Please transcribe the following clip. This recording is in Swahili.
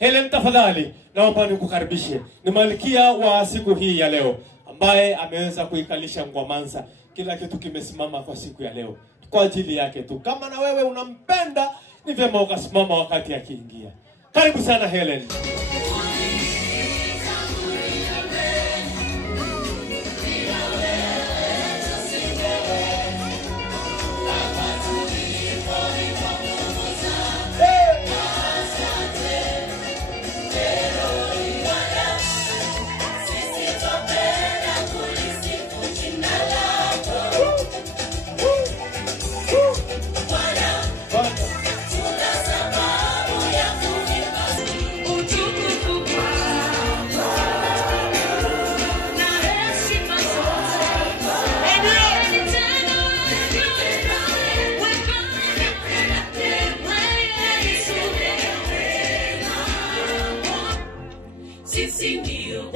Helen, tafadhali naomba nikukaribishe. Ni malkia wa siku hii ya leo ambaye ameweza kuikalisha Ngwamanza. Kila kitu kimesimama kwa siku ya leo kwa ajili yake tu. Kama na wewe unampenda, ni vyema ukasimama wakati akiingia. Karibu sana Helen. Sisi ndio